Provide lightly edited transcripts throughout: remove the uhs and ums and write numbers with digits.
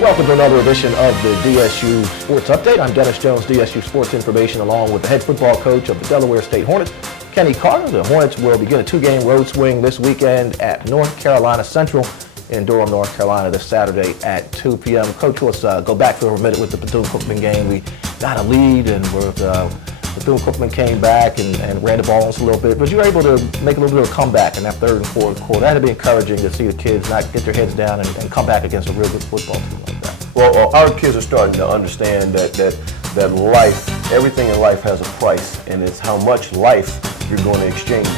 Welcome to another edition of the DSU Sports Update. I'm Dennis Jones, DSU Sports Information, along with the head football coach of the Delaware State Hornets, Kenny Carter. The Hornets will begin a two-game road swing this weekend at North Carolina Central in Durham, North Carolina this Saturday at 2 p.m. Coach, let's go back for a minute with the Bethune-Cookman game. We got a lead and Bethune-Cookman came back and ran the ball on us a little bit, but you were able to make a little bit of a comeback in that third and fourth quarter. That had to be encouraging to see the kids not get their heads down and come back against a real good football team like that. Well, our kids are starting to understand that life, everything in life has a price, and it's how much life you're going to exchange.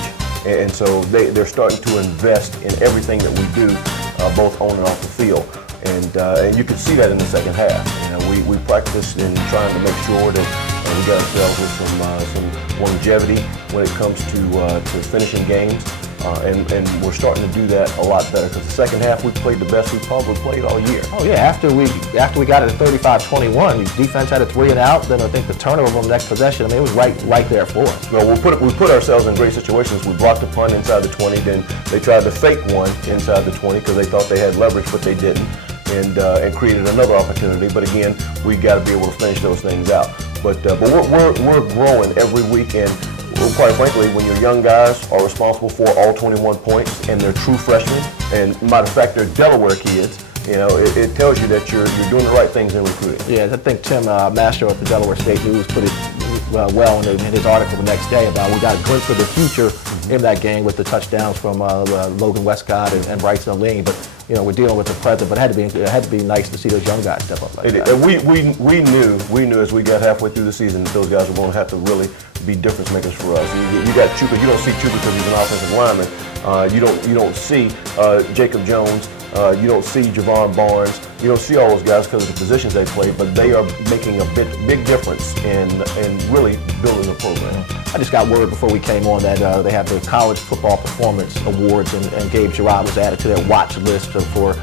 And so they're starting to invest in everything that we do, both on and off the field. And you can see that in the second half. You know, we practiced in trying to make sure that we got ourselves with some longevity when it comes to finishing games. And we're starting to do that a lot better, because the second half we played the best we probably played all year. Oh yeah, after we got it at 35-21, the defense had a 3 and out. Then I think the turnover on the next possession, I mean, it was right there for us. Well, we put ourselves in great situations. We blocked a punt inside the 20, then they tried to fake one inside the 20 because they thought they had leverage, but they didn't, and created another opportunity. But again, we got to be able to finish those things out. But we're growing every week, and quite frankly, when your young guys are responsible for all 21 points and they're true freshmen, and matter of fact, they're Delaware kids, you know, it tells you that you're doing the right things in recruiting. Yeah, I think Tim Mastro at the Delaware State News put it well in his article the next day about we got a glimpse of the future in that game with the touchdowns from Logan Westcott and Bryson Ling. But you know, we're dealing with the present, but it had to be nice to see those young guys step up like that. And we knew as we got halfway through the season that those guys were going to have to really be difference makers for us. You got Chuka. You don't see Chuka because he's an offensive lineman. You don't see Jacob Jones. You don't see Javon Barnes. You don't see all those guys because of the positions they play, but they are making a big difference in really building a program. I just got word before we came on that they have the College Football Performance Awards, and Gabe Girard was added to their watch list for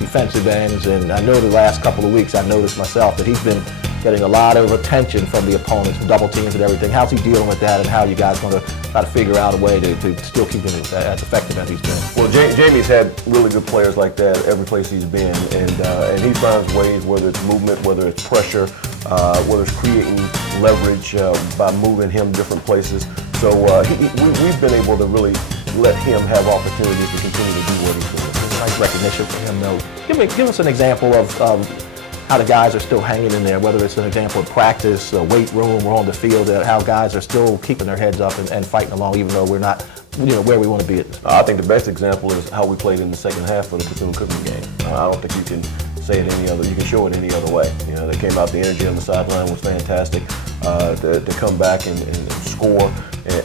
defensive ends. And I know the last couple of weeks I've noticed myself that he's been getting a lot of attention from the opponents, double teams and everything. How's he dealing with that, and how are you guys going to try to figure out a way to still keep him as effective as he's been? Well, Jamie's had really good players like that every place he's been, and he finds ways, whether it's movement, whether it's pressure, whether it's creating leverage by moving him different places. So we've been able to really let him have opportunities to continue to do what he's doing. It's a nice recognition for him, though. Give us an example of how the guys are still hanging in there, whether it's an example of practice, weight room, or on the field, how guys are still keeping their heads up and fighting along, even though we're not, where we want to be at this point. I think the best example is how we played in the second half of the Bethune-Cookman game. I don't think you can say it you can show it any other way. You know, they came out, the energy on the sideline was fantastic to come back and score.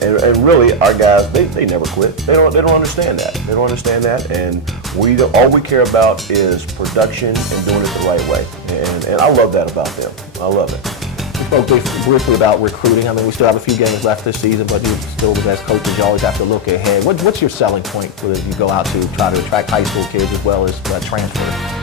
And really, our guys, they never quit. They don't understand that. They don't understand that, and all we care about is production and doing it the right way. And I love that about them. I love it. We spoke briefly about recruiting. I mean, we still have a few games left this season, but you still, as coaches, you always have to look ahead. What's your selling point when you go out to try to attract high school kids as well as transfer?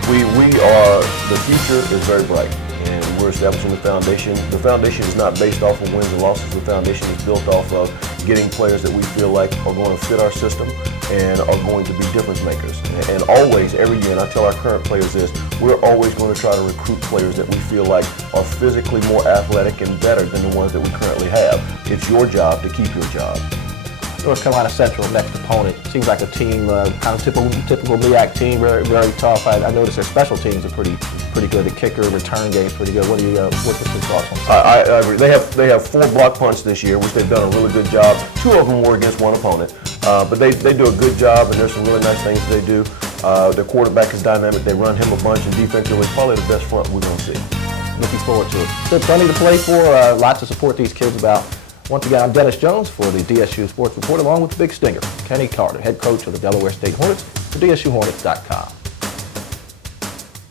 The future is very bright, and we're establishing the foundation. The foundation is not based off of wins and losses. The foundation is built off of getting players that we feel like are going to fit our system and are going to be difference makers. And always, every year, and I tell our current players this, we're always going to try to recruit players that we feel like are physically more athletic and better than the ones that we currently have. It's your job to keep your job. North Carolina Central, next opponent, seems like a team, kind of typical MEAC team, very, very tough. I noticed their special teams are pretty good. The kicker return game is pretty good. What's your thoughts on that? I agree. They have 4 block punts this year, which they've done a really good job. 2 of them were against one opponent, but they do a good job, and there's some really nice things they do. Their quarterback is dynamic. They run him a bunch, and defensively, probably the best front we're going to see. Looking forward to it. Still plenty to play for. Lots to support these kids about. Once again, I'm Dennis Jones for the DSU Sports Report, along with the Big Stinger, Kenny Carter, head coach of the Delaware State Hornets, for DSUHornets.com.